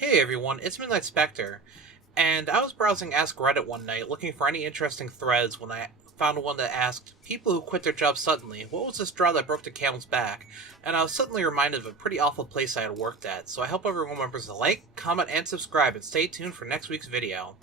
Hey everyone, it's Midnight Spectre, and I was browsing Ask Reddit one night looking for any interesting threads when I found one that asked, people who quit their jobs suddenly, what was the straw that broke the camel's back? And I was suddenly reminded of a pretty awful place I had worked at, so I hope everyone remembers to like, comment, and subscribe, and stay tuned for next week's video.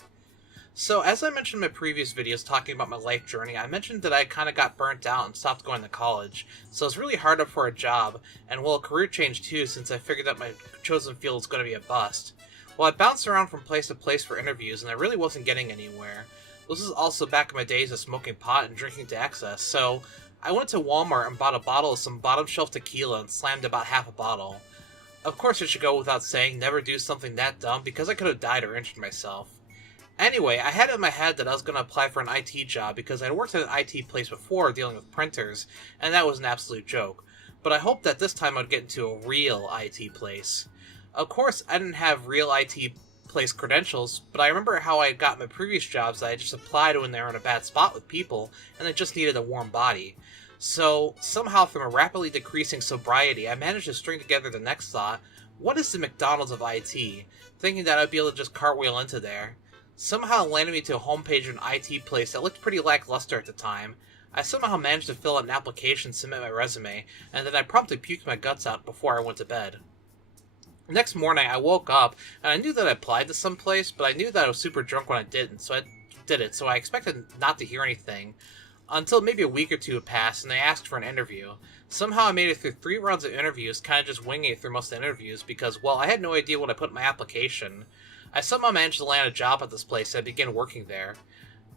So, as I mentioned in my previous videos talking about my life journey, I mentioned that I kind of got burnt out and stopped going to college, so it's really hard up for a job, and well, a career change too, since I figured that my chosen field is going to be a bust. Well, I bounced around from place to place for interviews, and I really wasn't getting anywhere. This is also back in my days of smoking pot and drinking to excess, so I went to Walmart and bought a bottle of some bottom shelf tequila and slammed about half a bottle. Of course, it should go without saying, never do something that dumb, because I could have died or injured myself. Anyway, I had it in my head that I was going to apply for an IT job because I'd worked at an IT place before dealing with printers, and that was an absolute joke. But I hoped that this time I'd get into a real IT place. Of course, I didn't have real IT place credentials, but I remember how I had got my previous jobs that I just applied when they were in a bad spot with people, and they just needed a warm body. So, somehow from a rapidly decreasing sobriety, I managed to string together the next thought, what is the McDonald's of IT? Thinking that I'd be able to just cartwheel into there. Somehow landed me to a homepage of an IT place that looked pretty lackluster at the time. I somehow managed to fill out an application, submit my resume, and then I promptly puked my guts out before I went to bed. Next morning, I woke up, and I knew that I applied to some place, but I knew that I was super drunk when I didn't, so I expected not to hear anything, until maybe a week or two had passed, and they asked for an interview. Somehow I made it through 3 rounds of interviews, kind of just winging it through most of the interviews, because, well, I had no idea what I put in my application. I somehow managed to land a job at this place and I began working there.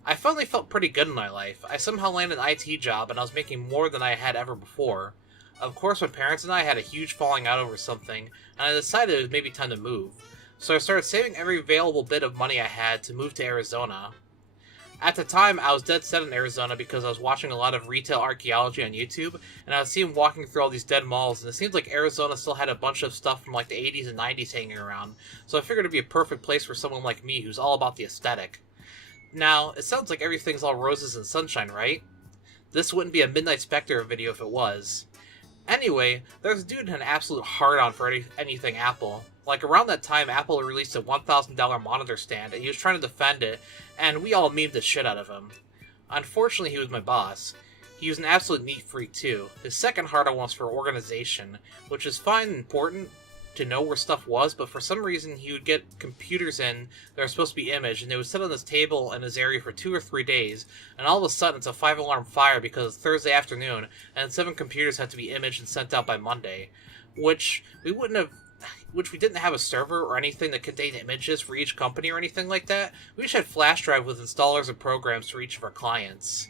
I finally felt pretty good in my life. I somehow landed an IT job and I was making more than I had ever before. Of course, my parents and I had a huge falling out over something, and I decided it was maybe time to move. So I started saving every available bit of money I had to move to Arizona. At the time, I was dead set in Arizona because I was watching a lot of retail archaeology on YouTube, and I was seeing walking through all these dead malls, and it seemed like Arizona still had a bunch of stuff from like the 80s and 90s hanging around, so I figured it'd be a perfect place for someone like me who's all about the aesthetic. Now, it sounds like everything's all roses and sunshine, right? This wouldn't be a Midnight Spectre video if it was. Anyway, there's a dude in an absolute hard-on for anything Apple. Like, around that time, Apple released a $1,000 monitor stand, and he was trying to defend it, and we all memed the shit out of him. Unfortunately, he was my boss. He was an absolute neat freak, too. His second hard-on was for organization, which is fine and important to know where stuff was, but for some reason, he would get computers in that are supposed to be imaged, and they would sit on this table in his area for 2 or 3 days, and all of a sudden, it's a 5-alarm fire because it's Thursday afternoon, and 7 computers had to be imaged and sent out by Monday, which we didn't have a server or anything that contained images for each company or anything like that. We just had flash drive with installers and programs for each of our clients.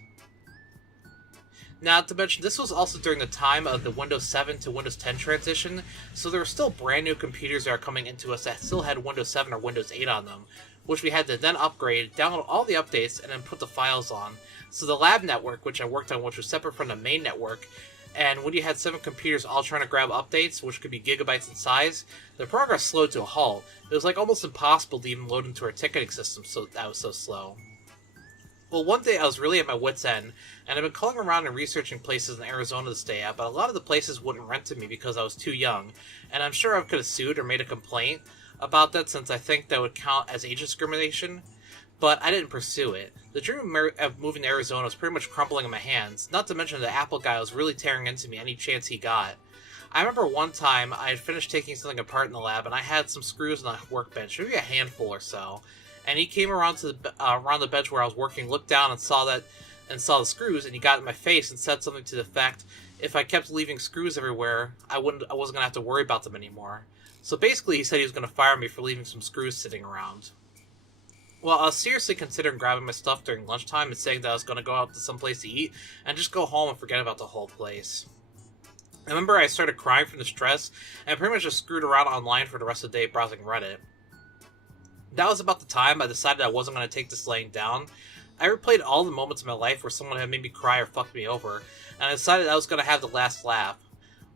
Not to mention, this was also during the time of the Windows 7 to Windows 10 transition, so there were still brand new computers that are coming into us that still had Windows 7 or Windows 8 on them, which we had to then upgrade, download all the updates, and then put the files on. So the lab network, which I worked on, which was separate from the main network, and when you had 7 computers all trying to grab updates, which could be gigabytes in size, the progress slowed to a halt. It was like almost impossible to even load into our ticketing system, so that was so slow. Well, one day I was really at my wit's end, and I've been calling around and researching places in Arizona to stay at, but a lot of the places wouldn't rent to me because I was too young, and I'm sure I could have sued or made a complaint about that since I think that would count as age discrimination, but I didn't pursue it. The dream of moving to Arizona was pretty much crumbling in my hands, not to mention the Apple guy was really tearing into me any chance he got. I remember one time I had finished taking something apart in the lab, and I had some screws on the workbench, maybe a handful or so. And he came around to around the bench where I was working, looked down and saw the screws, and he got in my face and said something to the effect, if I kept leaving screws everywhere, I wasn't gonna have to worry about them anymore. So basically, he said he was gonna fire me for leaving some screws sitting around. Well, I was seriously considering grabbing my stuff during lunchtime and saying that I was gonna go out to some place to eat and just go home and forget about the whole place. I remember I started crying from the stress and pretty much just screwed around online for the rest of the day browsing Reddit. That was about the time I decided I wasn't going to take this laying down. I replayed all the moments in my life where someone had made me cry or fucked me over, and I decided I was going to have the last laugh.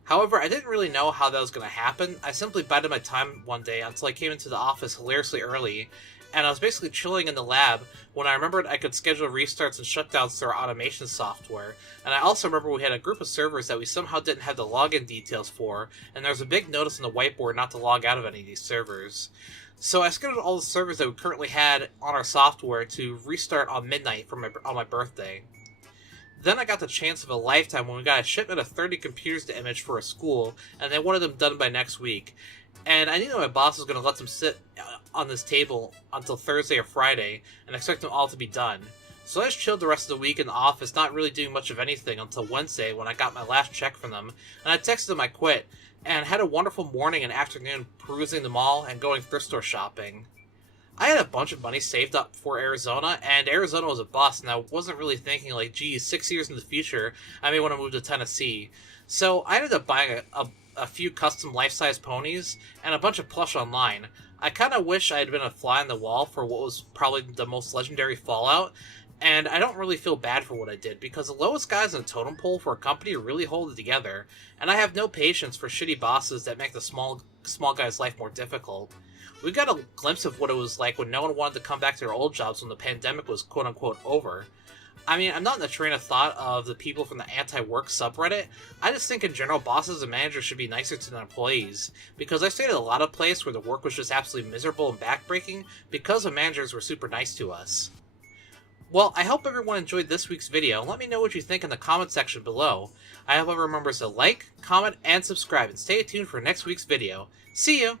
However, I didn't really know how that was going to happen. I simply bided my time one day until I came into the office hilariously early, and I was basically chilling in the lab when I remembered I could schedule restarts and shutdowns through our automation software, and I also remember we had a group of servers that we somehow didn't have the login details for, and there was a big notice on the whiteboard not to log out of any of these servers. So I scheduled all the servers that we currently had on our software to restart on midnight on my birthday. Then I got the chance of a lifetime when we got a shipment of 30 computers to image for a school, and they wanted them done by next week. And I knew that my boss was going to let them sit on this table until Thursday or Friday, and expect them all to be done. So I just chilled the rest of the week in the office, not really doing much of anything until Wednesday when I got my last check from them, and I texted them I quit, and had a wonderful morning and afternoon perusing the mall and going thrift store shopping. I had a bunch of money saved up for Arizona, and Arizona was a bust, and I wasn't really thinking, like, geez, 6 years in the future, I may want to move to Tennessee. So I ended up buying a few custom life-size ponies and a bunch of plush online. I kind of wish I had been a fly on the wall for what was probably the most legendary Fallout, and I don't really feel bad for what I did, because the lowest guys in the totem pole for a company really hold it together, and I have no patience for shitty bosses that make the small guy's life more difficult. We got a glimpse of what it was like when no one wanted to come back to their old jobs when the pandemic was quote-unquote over. I mean, I'm not in the train of thought of the people from the anti-work subreddit. I just think in general, bosses and managers should be nicer to their employees, because I stayed at a lot of places where the work was just absolutely miserable and backbreaking because the managers were super nice to us. Well, I hope everyone enjoyed this week's video. Let me know what you think in the comment section below. I hope everyone remembers to like, comment, and subscribe, and stay tuned for next week's video. See you!